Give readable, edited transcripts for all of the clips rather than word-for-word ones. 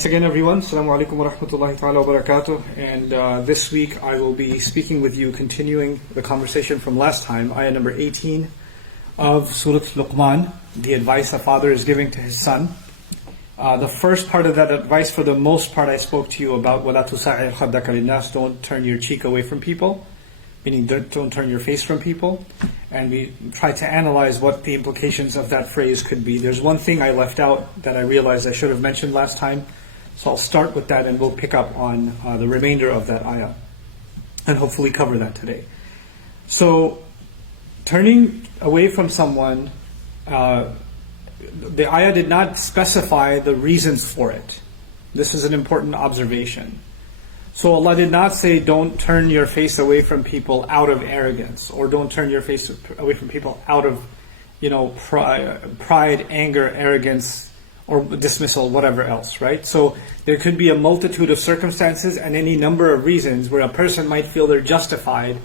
Once again, everyone, Assalamu alaikum wa rahmatullahi ta'ala wa barakatuh. And this week I will be speaking with you, continuing the conversation from last time, ayah number 18 of Surah Luqman, the advice a father is giving to his son. The first part of that advice, for the most part, I spoke to you about وَلَا تُسَعِّرْ خَدَّكَ لِلنَّاسِ, don't turn your cheek away from people, meaning don't turn your face from people. And we tried to analyze what the implications of that phrase could be. There's one thing I left out that I realized I should have mentioned last time. So I'll start with that and we'll pick up on the remainder of that ayah and hopefully cover that today. So, turning away from someone, the ayah did not specify the reasons for it. This is an important observation. So Allah did not say don't turn your face away from people out of arrogance, or don't turn your face away from people out of, pride, anger, arrogance, or dismissal, whatever else, right? So there could be a multitude of circumstances and any number of reasons where a person might feel they're justified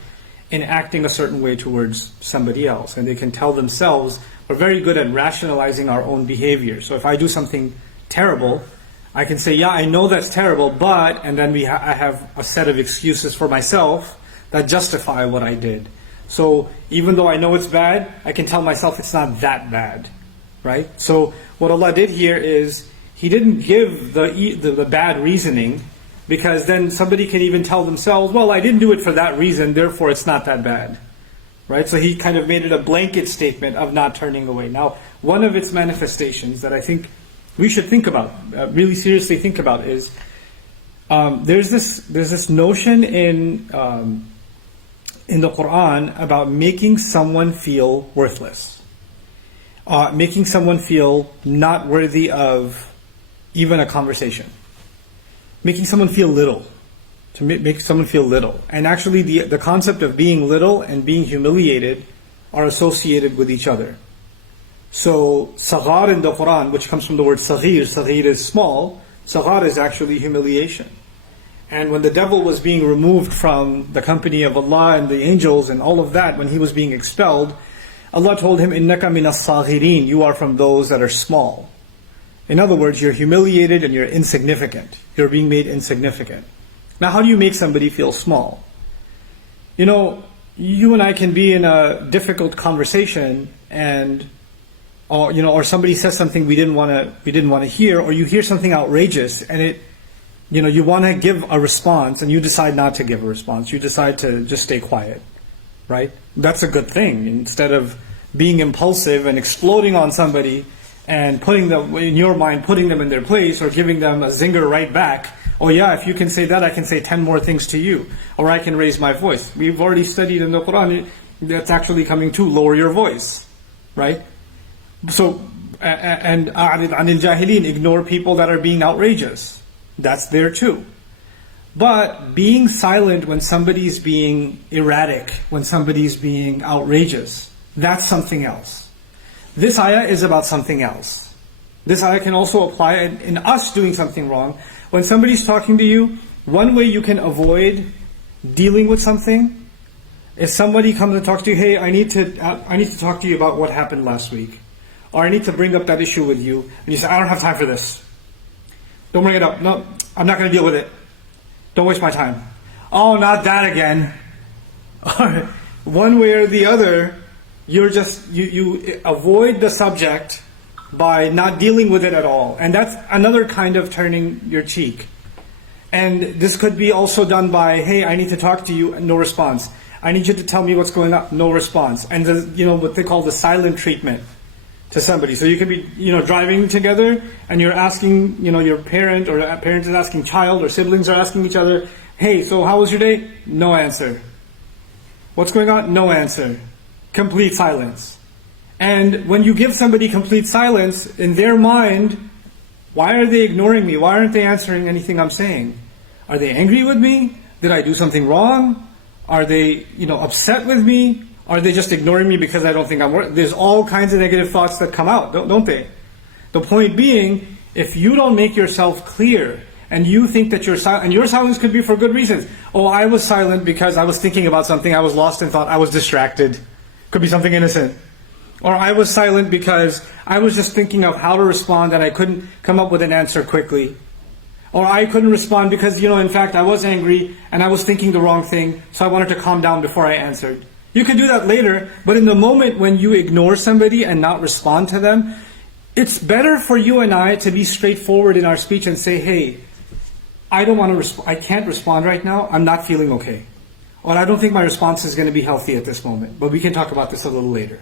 in acting a certain way towards somebody else. And they can tell themselves, we're very good at rationalizing our own behavior. So if I do something terrible, I can say, yeah, I know that's terrible, but, and then I have a set of excuses for myself that justify what I did. So even though I know it's bad, I can tell myself it's not that bad. Right? So what Allah did here is, He didn't give the bad reasoning, because then somebody can even tell themselves, well, I didn't do it for that reason, therefore it's not that bad. Right? So He kind of made it a blanket statement of not turning away. Now, one of its manifestations that I think we should think about, really seriously think about, is there's this notion in the Quran about making someone feel worthless. Making someone feel not worthy of even a conversation. Making someone feel little. To make someone feel little. And actually the concept of being little and being humiliated are associated with each other. So, saghar in the Quran, which comes from the word saghir, saghir is small, saghar is actually humiliation. And when the devil was being removed from the company of Allah and the angels and all of that, when he was being expelled, Allah told him, إِنَّكَ مِنَ الصَّاغِرِينَ, you are from those that are small. In other words, you're humiliated and you're insignificant. You're being made insignificant. Now, how do you make somebody feel small? You and I can be in a difficult conversation and, or somebody says something we didn't want to hear, or you hear something outrageous and you want to give a response and you decide not to give a response. You decide to just stay quiet. Right? That's a good thing. Instead of being impulsive and exploding on somebody and putting them, in your mind, putting them in their place or giving them a zinger right back. Oh yeah, if you can say that, I can say 10 more things to you. Or I can raise my voice. We've already studied in the Quran, that's actually coming to lower your voice. Right? So, and أَعْرِضْ عَنِ الْجَاهِلِينَ, ignore people that are being outrageous. That's there too. But being silent when somebody's being erratic, when somebody's being outrageous, that's something else. This ayah is about something else. This ayah can also apply in us doing something wrong. When somebody's talking to you, one way you can avoid dealing with something is somebody comes and talks to you, hey, I need to talk to you about what happened last week. Or I need to bring up that issue with you. And you say, I don't have time for this. Don't bring it up. No, I'm not going to deal with it. Don't waste my time. Oh, not that again. One way or the other, you avoid the subject by not dealing with it at all. And that's another kind of turning your cheek. And this could be also done by, hey, I need to talk to you, and no response. I need you to tell me what's going on, no response. And what they call the silent treatment to somebody. So you could be, driving together and you're asking, your parent, or a parent is asking child, or siblings are asking each other, hey, so how was your day? No answer. What's going on? No answer. Complete silence. And when you give somebody complete silence, in their mind, why are they ignoring me? Why aren't they answering anything I'm saying? Are they angry with me? Did I do something wrong? Are they, upset with me? Are they just ignoring me because I don't think I'm worth? There's all kinds of negative thoughts that come out, don't they? The point being, if you don't make yourself clear, and you think that you're silent, and your silence could be for good reasons. Oh, I was silent because I was thinking about something, I was lost in thought, I was distracted. Could be something innocent. Or I was silent because I was just thinking of how to respond and I couldn't come up with an answer quickly. Or I couldn't respond because, in fact, I was angry and I was thinking the wrong thing, so I wanted to calm down before I answered. You could do that later, but in the moment when you ignore somebody and not respond to them, it's better for you and I to be straightforward in our speech and say, hey, I can't respond right now, I'm not feeling okay. Or I don't think my response is going to be healthy at this moment, but we can talk about this a little later.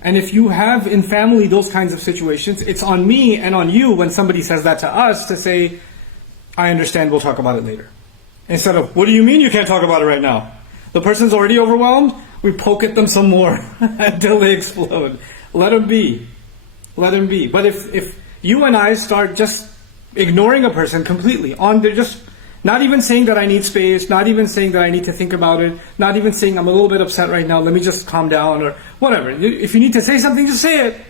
And if you have in family those kinds of situations, it's on me and on you when somebody says that to us to say, I understand, we'll talk about it later. Instead of, what do you mean you can't talk about it right now? The person's already overwhelmed, we poke at them some more until they explode. Let them be. Let them be. But if you and I start just ignoring a person completely, they're just not even saying that I need space, not even saying that I need to think about it, not even saying I'm a little bit upset right now, let me just calm down, or whatever. If you need to say something, just say it.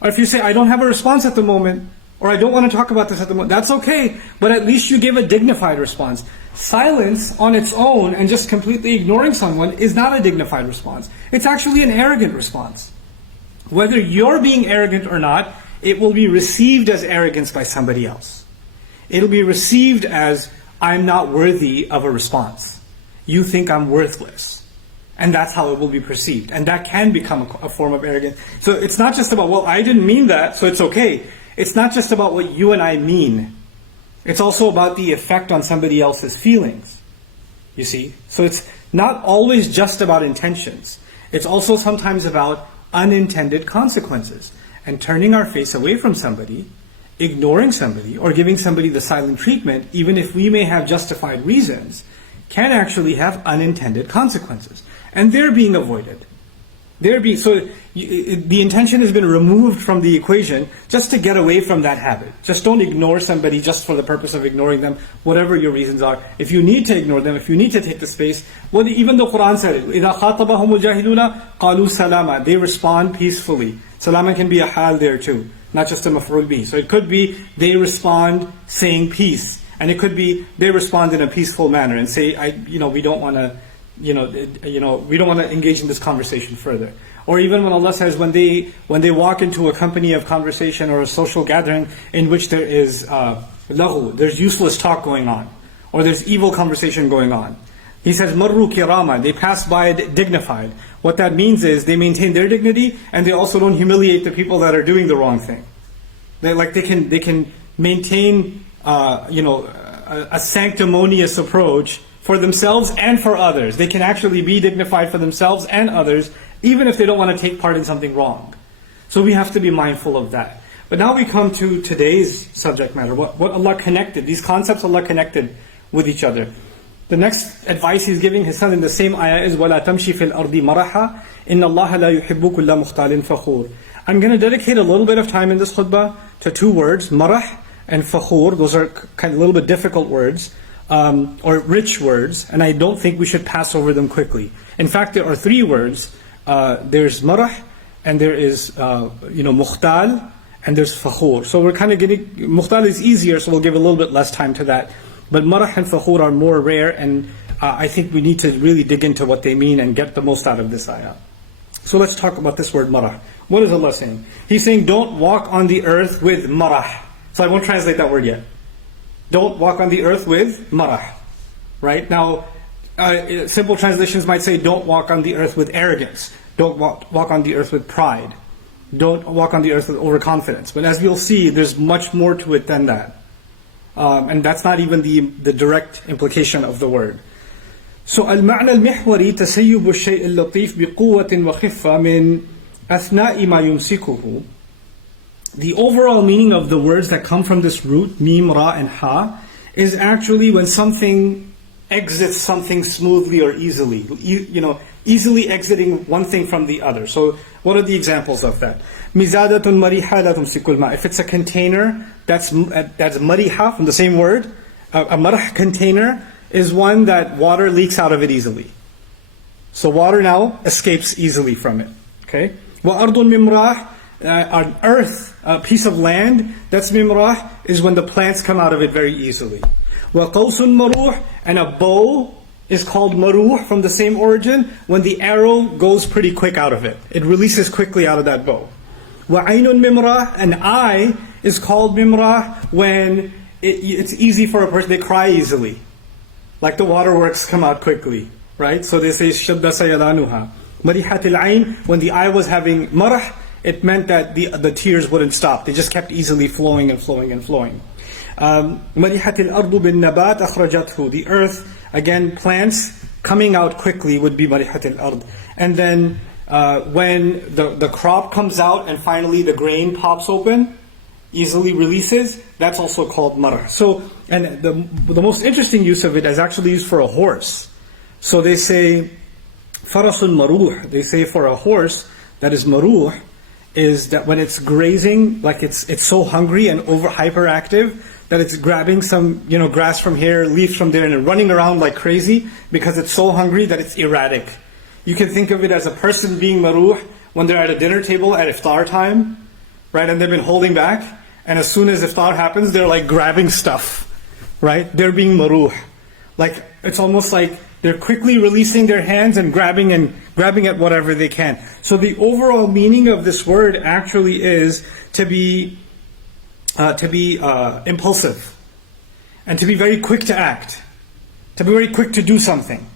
Or if you say, I don't have a response at the moment, or I don't want to talk about this at the moment, that's okay, but at least you give a dignified response. Silence on its own and just completely ignoring someone is not a dignified response. It's actually an arrogant response. Whether you're being arrogant or not, it will be received as arrogance by somebody else. It'll be received as, I'm not worthy of a response. You think I'm worthless. And that's how it will be perceived. And that can become a form of arrogance. So it's not just about, well, I didn't mean that, so it's okay. It's not just about what you and I mean. It's also about the effect on somebody else's feelings. You see? So it's not always just about intentions. It's also sometimes about unintended consequences. And turning our face away from somebody, ignoring somebody, or giving somebody the silent treatment, even if we may have justified reasons, can actually have unintended consequences. And they're being avoided. The intention has been removed from the equation just to get away from that habit. Just don't ignore somebody just for the purpose of ignoring them, whatever your reasons are. If you need to ignore them, if you need to take the space, well, even the Quran said it, إِذَا خَاطَبَهُمُ الْجَاهِلُونَ قَالُوا سَلَامًا. They respond peacefully. Salama can be a hal there too, not just a maf'ul bih. So it could be they respond saying peace, and it could be they respond in a peaceful manner and say, we don't want to, we don't want to engage in this conversation further. Or even when Allah says, when they walk into a company of conversation or a social gathering in which there is laghu, there's useless talk going on, or there's evil conversation going on. He says, marru kirama, they pass by dignified. What that means is they maintain their dignity and they also don't humiliate the people that are doing the wrong thing. They can maintain a sanctimonious approach for themselves and for others. They can actually be dignified for themselves and others, even if they don't want to take part in something wrong. So we have to be mindful of that. But now we come to today's subject matter, what Allah connected, these concepts Allah connected with each other. The next advice He's giving His son in the same ayah is وَلَا تَمْشِ فِي الْأَرْضِ مَرَحًا إِنَّ اللَّهَ لَا يُحِبُّ كُلَّ مُخْتَالٍ فَخُورٍ. I'm going to dedicate a little bit of time in this khutbah to two words, marah and fakhur. Those are kind of a little bit difficult words, or rich words, and I don't think we should pass over them quickly. In fact, there are three words. There's marah, and there is mukhtal, and there's fakhur. So we're kind of getting, mukhtal is easier, so we'll give a little bit less time to that. But marah and fakhur are more rare, and I think we need to really dig into what they mean and get the most out of this ayah. So let's talk about this word marah. What is Allah saying? He's saying, don't walk on the earth with marah. So I won't translate that word yet. Don't walk on the earth with marah. Right? Now, simple translations might say, don't walk on the earth with arrogance. Don't walk on the earth with pride. Don't walk on the earth with overconfidence. But as you'll see, there's much more to it than that. And that's not even the direct implication of the word. So المعنى المحوري تسيب الشيء اللطيف بقوة وخفة من أثناء ما يمسكه. The overall meaning of the words that come from this root, mim, ra, and ha, is actually when something exits something smoothly or easily. Easily exiting one thing from the other. So what are the examples of that? مِزَادَةٌ مَرِيحَةٌ لَا تُمْسِكُ الْمَاءَ. If it's a container, that's mariha from the same word. A marah container is one that water leaks out of it easily. So water now escapes easily from it. Okay? وَأَرْضٌ مِمْرَاحٌ. An earth, a piece of land, that's mimrah, is when the plants come out of it very easily. وَقَوْسٌ مَرُوحٌ. And a bow is called maruh from the same origin, when the arrow goes pretty quick out of it. It releases quickly out of that bow. وَعَيْنٌ مِمْرَاحٌ. An eye is called mimrah when it's easy for a person, they cry easily. Like the waterworks come out quickly, right? So they say, شَدَّ سَيَلَانُهَا مَرِحَةِ الْعَيْنِ. When the eye was having marah, it meant that the tears wouldn't stop. They just kept easily flowing and flowing and flowing. مَرِحَةِ الْأَرْضُ بِالنَّبَاتِ أَخْرَجَتْهُ. The earth, again, plants coming out quickly would be مَرِحَةِ الْأَرْض. And then when the crop comes out and finally the grain pops open, easily releases, that's also called marah. So, and the most interesting use of it is actually used for a horse. So they say, farasun maruh. They say for a horse that is maruh, is that when it's grazing, like it's so hungry and hyperactive that it's grabbing some grass from here, leaves from there, and running around like crazy because it's so hungry that it's erratic. You can think of it as a person being maruh when they're at a dinner table at iftar time, right? And they've been holding back. And as soon as iftar happens, they're like grabbing stuff, right? They're being maruh. Like, it's almost like they're quickly releasing their hands and grabbing at whatever they can. So the overall meaning of this word actually is to be impulsive, and to be very quick to act, to be very quick to do something.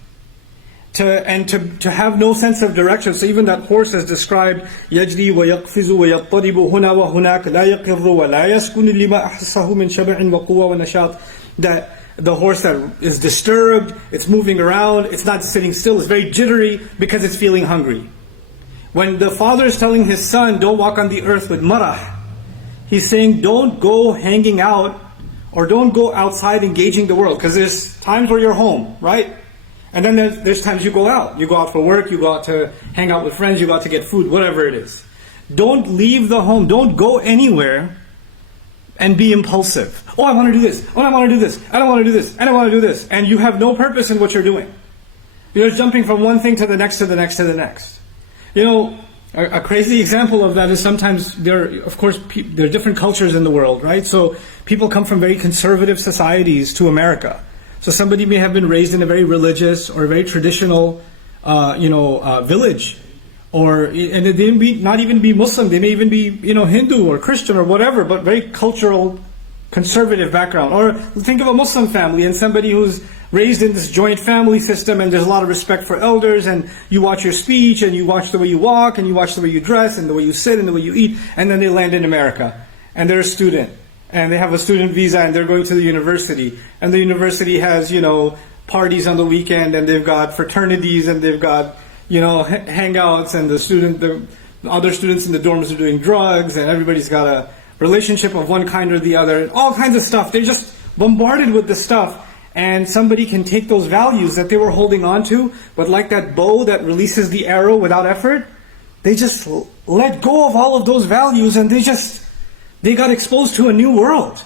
To have no sense of direction. So even that horse is described, يَجْرِي وَيَقْفِزُ وَيَطَّرِبُ هُنَا وَهُنَاكَ لَا يَقِرُّ وَلَا يَسْكُنُ لِمَا أَحْسَهُ مِنْ شَبَعٍ وَقُوَّةٍ وَنَشَاطٍ. That the horse that is disturbed, it's moving around, it's not sitting still, it's very jittery because it's feeling hungry. When the father is telling his son, don't walk on the earth with marah, he's saying don't go hanging out or don't go outside engaging the world, because there's times where you're home, right? And then there's times you go out. You go out for work, you go out to hang out with friends, you go out to get food, whatever it is. Don't leave the home. Don't go anywhere and be impulsive. Oh, I want to do this. Oh, I want to do this. I don't want to do this. I don't want to do this. And you have no purpose in what you're doing. You're jumping from one thing to the next, to the next, to the next. A crazy example of that is sometimes there are different cultures in the world, right? So people come from very conservative societies to America. So somebody may have been raised in a very religious or very traditional, village, and they may not even be Muslim. They may even be, Hindu or Christian or whatever, but very cultural, conservative background. Or think of a Muslim family and somebody who's raised in this joint family system, and there's a lot of respect for elders, and you watch your speech, and you watch the way you walk, and you watch the way you dress, and the way you sit, and the way you eat, and then they land in America, and they're a student. And they have a student visa and they're going to the university. And the university has, parties on the weekend, and they've got fraternities, and they've got, hangouts, and the other students in the dorms are doing drugs, and everybody's got a relationship of one kind or the other, and all kinds of stuff. They're just bombarded with this stuff. And somebody can take those values that they were holding on to, but like that bow that releases the arrow without effort, they just let go of all of those values, and they got exposed to a new world.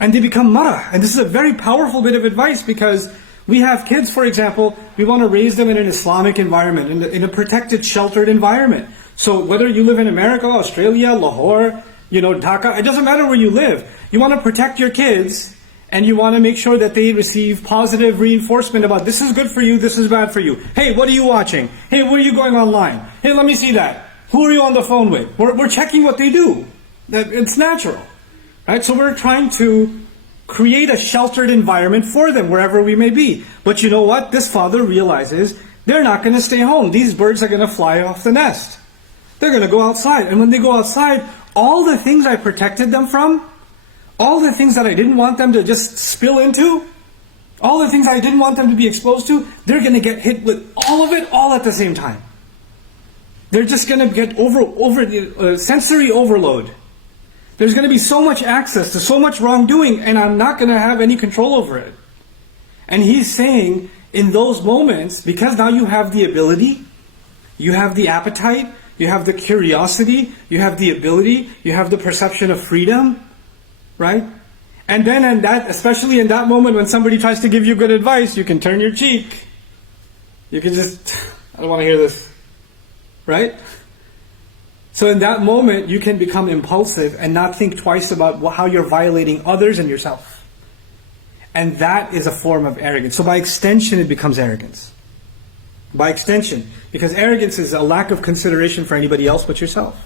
And they become marah. And this is a very powerful bit of advice, because we have kids, for example, we want to raise them in an Islamic environment, in a protected, sheltered environment. So whether you live in America, Australia, Lahore, Dhaka, it doesn't matter where you live. You want to protect your kids, and you want to make sure that they receive positive reinforcement about this is good for you, this is bad for you. Hey, what are you watching? Hey, where are you going online? Hey, let me see that. Who are you on the phone with? We're checking what they do. It's natural, right? So we're trying to create a sheltered environment for them wherever we may be. But you know what? This father realizes they're not going to stay home. These birds are going to fly off the nest. They're going to go outside. And when they go outside, all the things I protected them from, all the things that I didn't want them to just spill into, all the things I didn't want them to be exposed to, they're going to get hit with all of it all at the same time. They're just going to get sensory overload. There's going to be so much access to so much wrongdoing, and I'm not going to have any control over it. And he's saying, in those moments, because now you have the ability, you have the appetite, you have the curiosity, you have the ability, you have the perception of freedom, right? And then especially in that moment when somebody tries to give you good advice, you can turn your cheek. You can just, I don't want to hear this, right? So in that moment, you can become impulsive and not think twice about how you're violating others and yourself. And that is a form of arrogance. So by extension, it becomes arrogance. By extension. Because arrogance is a lack of consideration for anybody else but yourself.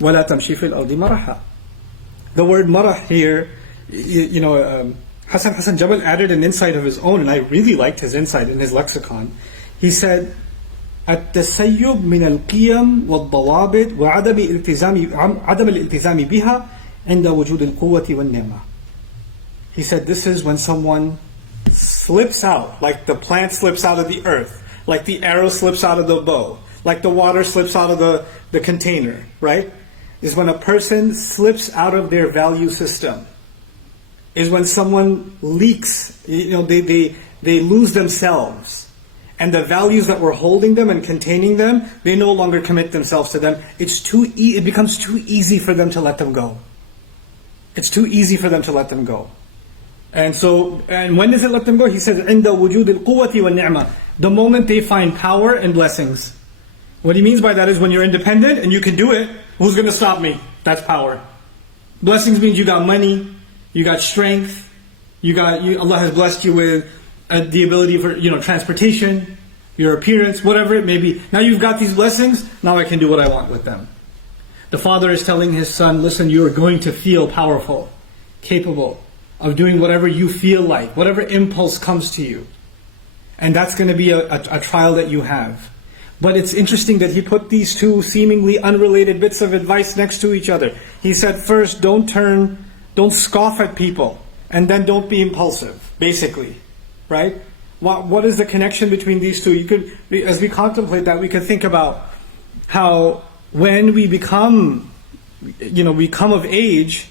وَلَا تَمْشِي فِي الْأَرْضِ مَرَحًا. The word marah here Hassan Jabal added an insight of his own, and I really liked his insight in his lexicon. He said, التسيب من القيم والضوابط وعدم الالتزام بها عند وجود القوة والنعمة. He said this is when someone slips out, like the plant slips out of the earth, like the arrow slips out of the bow, like the water slips out of the container, right? Is when a person slips out of their value system. Is when someone leaks, they lose themselves. And the values that were holding them and containing them, they no longer commit themselves to them. It becomes too easy for them to let them go. It's too easy for them to let them go. And when does it let them go? He says, عند وجود القوة والنعمة. The moment they find power and blessings. What he means by that is when you're independent and you can do it, who's going to stop me? That's power. Blessings means you got money, you got strength, Allah has blessed you with the ability for transportation, your appearance, whatever it may be. Now you've got these blessings, now I can do what I want with them. The father is telling his son, listen, you are going to feel powerful, capable of doing whatever you feel like, whatever impulse comes to you. And that's going to be a trial that you have. But it's interesting that he put these two seemingly unrelated bits of advice next to each other. He said, first, don't scoff at people, and then don't be impulsive, basically. Right? What is the connection between these two? As we contemplate that, we could think about how when we become of age,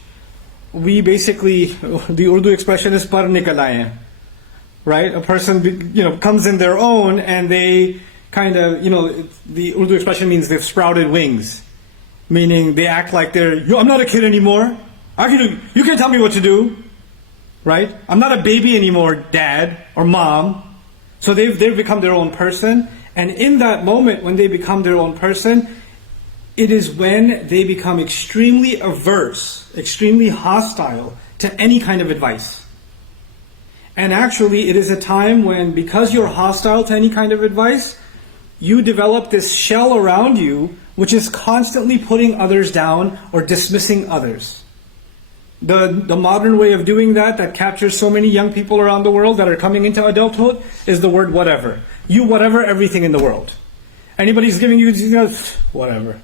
we basically, the Urdu expression is par nikal aaye, right? A person, comes in their own, and they kind of, the Urdu expression means they've sprouted wings, meaning they act like I'm not a kid anymore. You can't tell me what to do. Right? I'm not a baby anymore, dad or mom. So they've become their own person. And in that moment, when they become their own person, it is when they become extremely averse, extremely hostile to any kind of advice. And actually, it is a time when, because you're hostile to any kind of advice, you develop this shell around you, which is constantly putting others down or dismissing others. The modern way of doing that captures so many young people around the world that are coming into adulthood is the word whatever. You whatever everything in the world. Anybody's giving you whatever.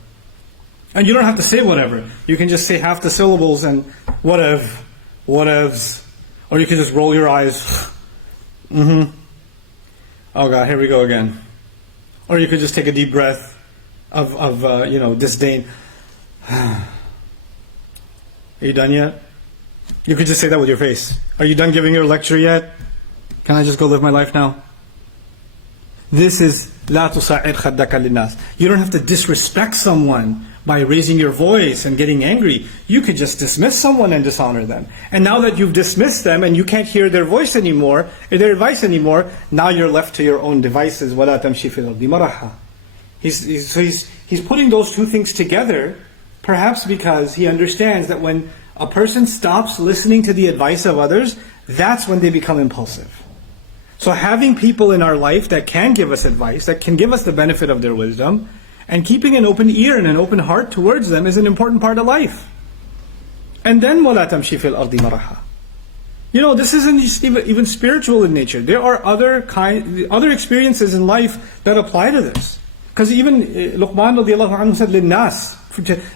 And you don't have to say whatever. You can just say half the syllables and whatevs. Or you can just roll your eyes. Oh God, here we go again. Or you could just take a deep breath of disdain. Are you done yet? You could just say that with your face. Are you done giving your lecture yet? Can I just go live my life now? This is لا تصعد خدك للناس. You don't have to disrespect someone by raising your voice and getting angry. You could just dismiss someone and dishonor them. And now that you've dismissed them and you can't hear their voice anymore, or their advice anymore, now you're left to your own devices. وَلَا تَمْشِي فِي الْأَرْضِ مَرَحًا. He's putting those two things together, perhaps because he understands that when a person stops listening to the advice of others, that's when they become impulsive. So having people in our life that can give us advice, that can give us the benefit of their wisdom, and keeping an open ear and an open heart towards them is an important part of life. And then وَلَا تَمْشِي فِي الْأَرْضِ مَرَحًا. This isn't even spiritual in nature. There are other experiences in life that apply to this. Because even Luqman radiallahu anhu said, لِلنَّاسِ,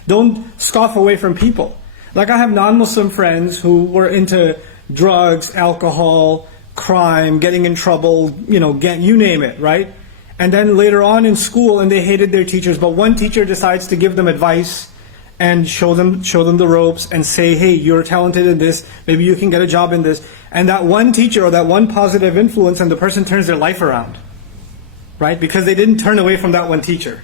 don't scoff away from people. Like I have non-Muslim friends who were into drugs, alcohol, crime, getting in trouble, you name it, right? And then later on in school, and they hated their teachers, but one teacher decides to give them advice and show them the ropes and say, hey, you're talented in this, maybe you can get a job in this. And that one teacher or that one positive influence, and the person turns their life around, right? Because they didn't turn away from that one teacher.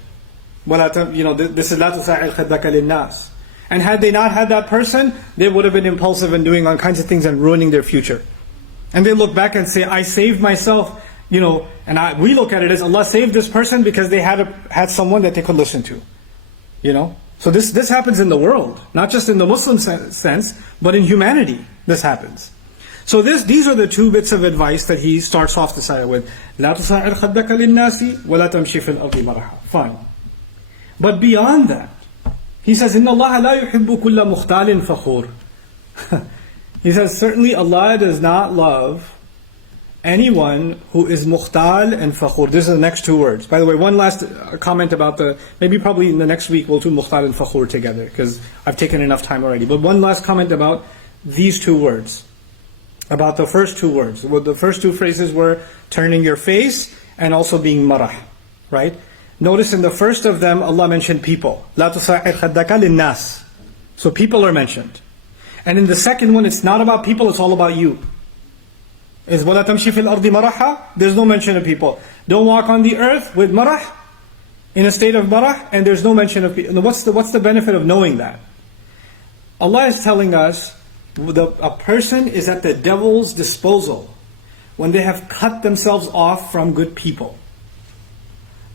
This is لا تسعد خدك للناس. And had they not had that person, they would have been impulsive and doing all kinds of things and ruining their future. And they look back and say, I saved myself, and we look at it as Allah saved this person because they had someone that they could listen to. So this happens in the world, not just in the Muslim sense, but in humanity this happens. So these are the two bits of advice that he starts off the sayah with. لا تصعد خدك للناس ولا تمشي في الأرض مرحا. Fine. But beyond that, he says, إِنَّ اللَّهَ لَا يُحِبُّ كُلَّ مُخْتَالٍ فَخُورٍ. He says, certainly Allah does not love anyone who is mukhtal and fakhur. This is the next two words. By the way, one last comment about maybe probably in the next week we'll do mukhtal and fakhur together, because I've taken enough time already. But one last comment about these two words. About the first two words. Well, the first two phrases were turning your face and also being marah. Right? Notice in the first of them, Allah mentioned people. لا تصعر خدك للناس. So people are mentioned. And in the second one, it's not about people, it's all about you. Is وَلَا تَمْشِي فِي الْأَرْضِ مَرَحًا? There's no mention of people. Don't walk on the earth with marah, in a state of marah, and there's no mention of people. What's the benefit of knowing that? Allah is telling us a person is at the devil's disposal when they have cut themselves off from good people.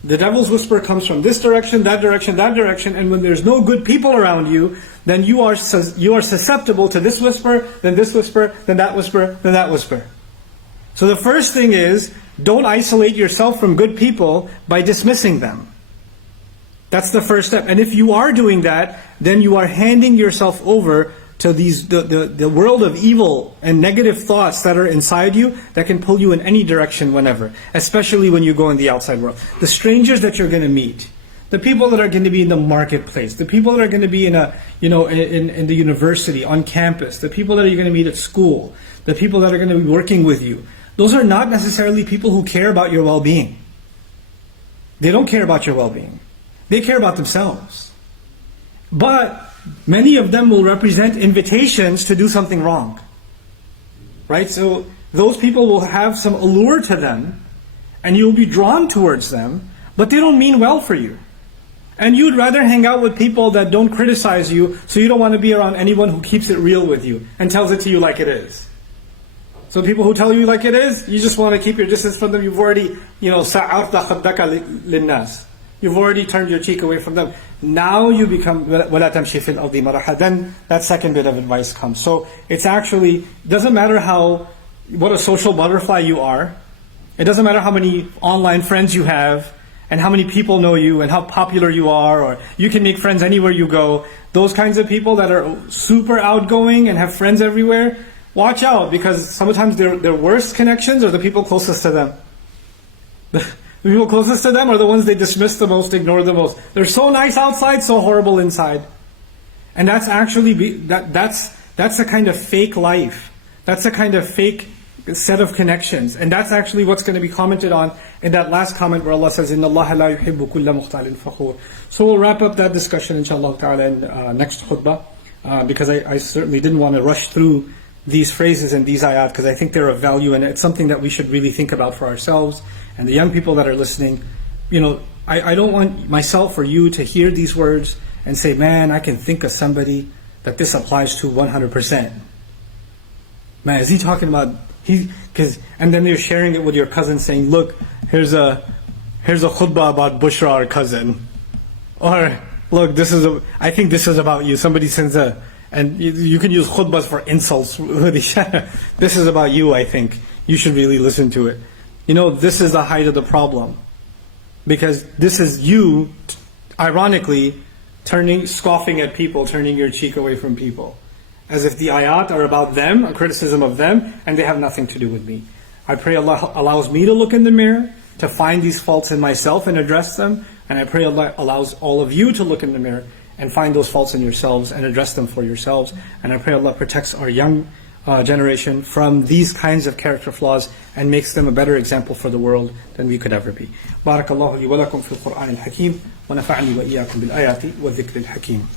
The devil's whisper comes from this direction, that direction, that direction, and when there's no good people around you, then you are susceptible to this whisper, then this whisper, then that whisper, then that whisper. So the first thing is, don't isolate yourself from good people by dismissing them. That's the first step. And if you are doing that, then you are handing yourself over to the world of evil and negative thoughts that are inside you that can pull you in any direction whenever, especially when you go in the outside world. The strangers that you're going to meet, the people that are going to be in the marketplace, the people that are going to be in the university, on campus, the people that you're going to meet at school, the people that are going to be working with you, those are not necessarily people who care about your well-being. They don't care about your well-being. They care about themselves. But many of them will represent invitations to do something wrong. Right? So those people will have some allure to them, and you'll be drawn towards them, but they don't mean well for you. And you'd rather hang out with people that don't criticize you, so you don't want to be around anyone who keeps it real with you and tells it to you like it is. So people who tell you like it is, you just want to keep your distance from them. You've already, سَعَرْتَ خَدَّكَ لِلنَّاسِ. You've already turned your cheek away from them. Now you become وَلَا تَمْشِي فِي الْأَرْضِ مَرَحًا. Then that second bit of advice comes. So it's actually, doesn't matter what a social butterfly you are. It doesn't matter how many online friends you have, and how many people know you, and how popular you are, or you can make friends anywhere you go. Those kinds of people that are super outgoing and have friends everywhere, watch out, because sometimes their worst connections are the people closest to them. The people closest to them are the ones they dismiss the most, ignore the most. They're so nice outside, so horrible inside. And that's actually, that's a kind of fake life. That's a kind of fake set of connections. And that's actually what's going to be commented on in that last comment where Allah says, إِنَّ اللَّهَ لَا يُحِبُّ كُلَّ مُخْتَالٍ فَخُورٍ. So we'll wrap up that discussion inshallah ta'ala in next khutbah, because I certainly didn't want to rush through these phrases and these ayat, because I think they're of value, and it's something that we should really think about for ourselves and the young people that are listening. I don't want myself or you to hear these words and say, man, I can think of somebody that this applies to 100%. Man, is he talking about and then you're sharing it with your cousin, saying, look, here's a khutbah about Bushra, our cousin, or look, I think this is about you. Somebody sends and you can use khutbahs for insults. This is about you, I think. You should really listen to it. This is the height of the problem. Because this is you, ironically, scoffing at people, turning your cheek away from people. As if the ayat are about them, a criticism of them, and they have nothing to do with me. I pray Allah allows me to look in the mirror, to find these faults in myself and address them. And I pray Allah allows all of you to look in the mirror and find those faults in yourselves and address them for yourselves. And I pray Allah protects our young generation from these kinds of character flaws and makes them a better example for the world than we could ever be. Barakallahu li wa lakum fil Qur'an al-Hakim wa nafa'ani wa iyyakum bil ayati wa dhikr al-Hakim.